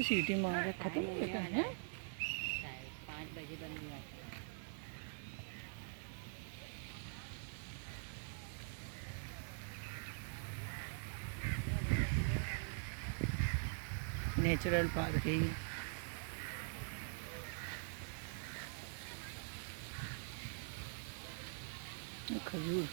से सीटी मार खत्म हो गया है। 5 बजे बंद हुआ था। नेचुरल पार्क है ये। खजूर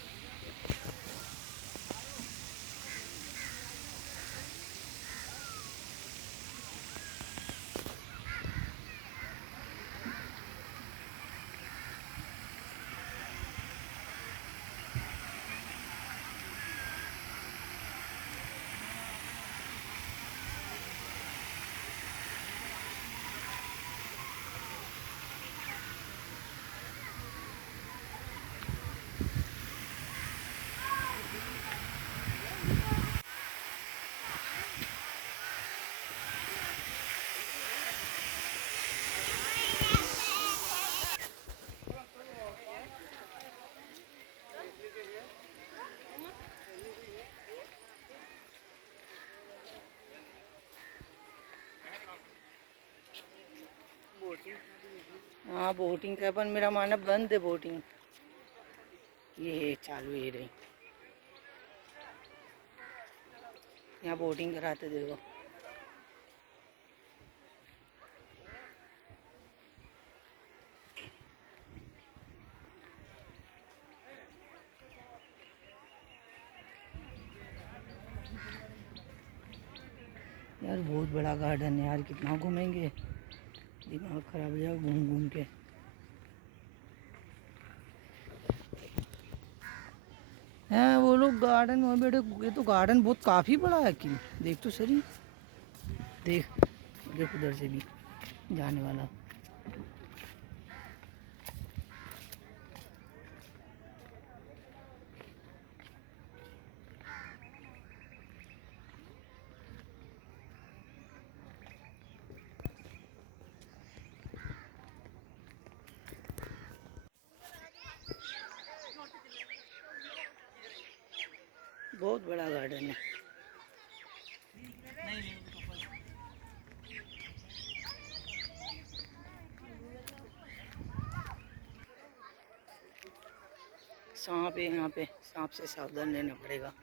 हाँ बोटिंग का पर मेरा माना बंद है बोटिंग। ये चालू ही रही। यहाँ बोटिंग कराते देखो। यार बहुत बड़ा गार्डन है यार, कितना घूमेंगे, दिमाग खराब हो जाएगा घूम घूम के। हैं वो लोग गार्डन में बैठे। ये तो गार्डन बहुत काफ़ी बड़ा है कि देख तो सही। देख देख उधर से भी जाने वाला। बहुत बड़ा गार्डन है। सांप है यहाँ पे, सांप से सावधान रहना पड़ेगा।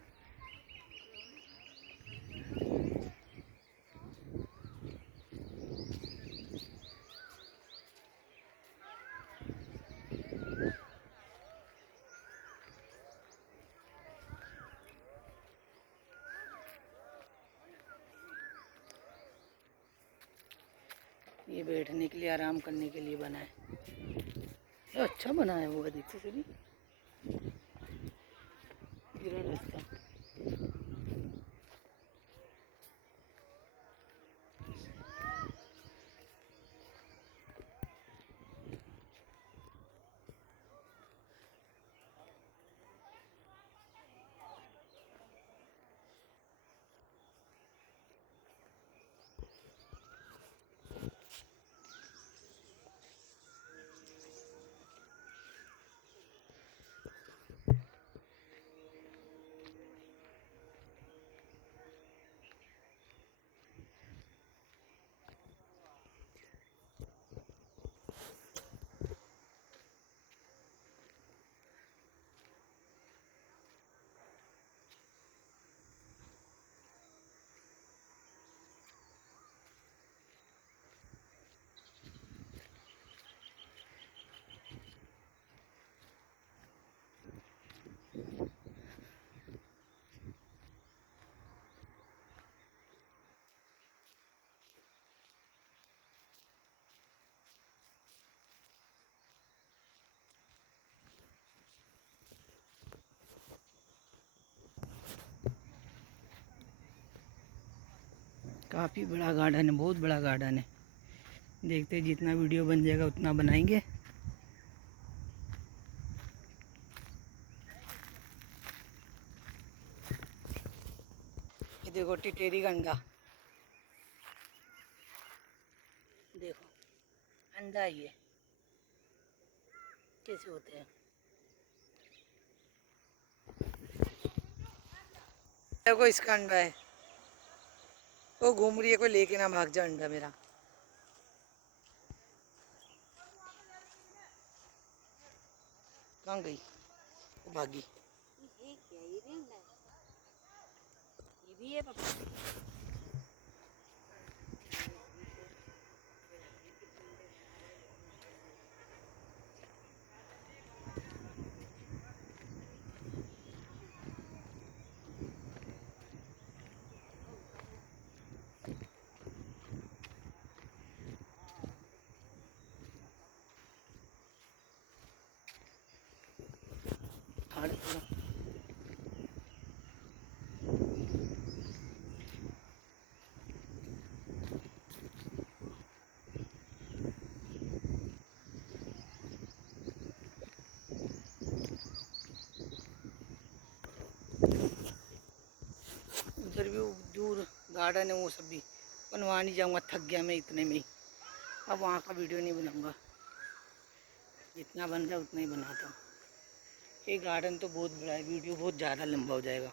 ये बैठने के लिए, आराम करने के लिए बना है। ये अच्छा बना है वो अधिक से भी गिरा रास्ता। काफ़ी बड़ा गार्डन है, बहुत बड़ा गार्डन है। देखते हैं जितना वीडियो बन जाएगा उतना बनाएंगे। ये देखो टिटेरी गंगा, देखो अंडा ये कैसे होते हैं। देखो इसका अंडा है, वो घूम रही है, कोई लेके ना भाग जा अंडा मेरा। कहाँ गई? वो भागी। ये क्या, ये भी अंडा है? ये भी है पापा? हाँ थोड़ा। उधर भी वो दूर गार्डन है, वो सब भी बनवा नहीं जाऊँगा, थक गया मैं इतने में ही। अब वहाँ का वीडियो नहीं बनाऊँगा, जितना बन रहा है उतना ही बनाता हूँ। ये गार्डन तो बहुत बड़ा है, वीडियो बहुत ज़्यादा लंबा हो जाएगा।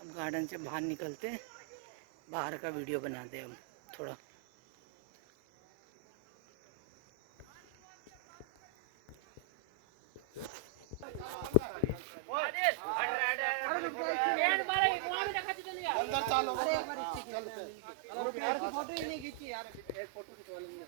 अब गार्डन से बाहर निकलते हैं, बाहर का वीडियो बनाते हैं हम थोड़ा। अंदर चालो, अरे एक बार चलते फोटो ही नहीं खींची यार, एक फोटो खिंचवा लेंगे।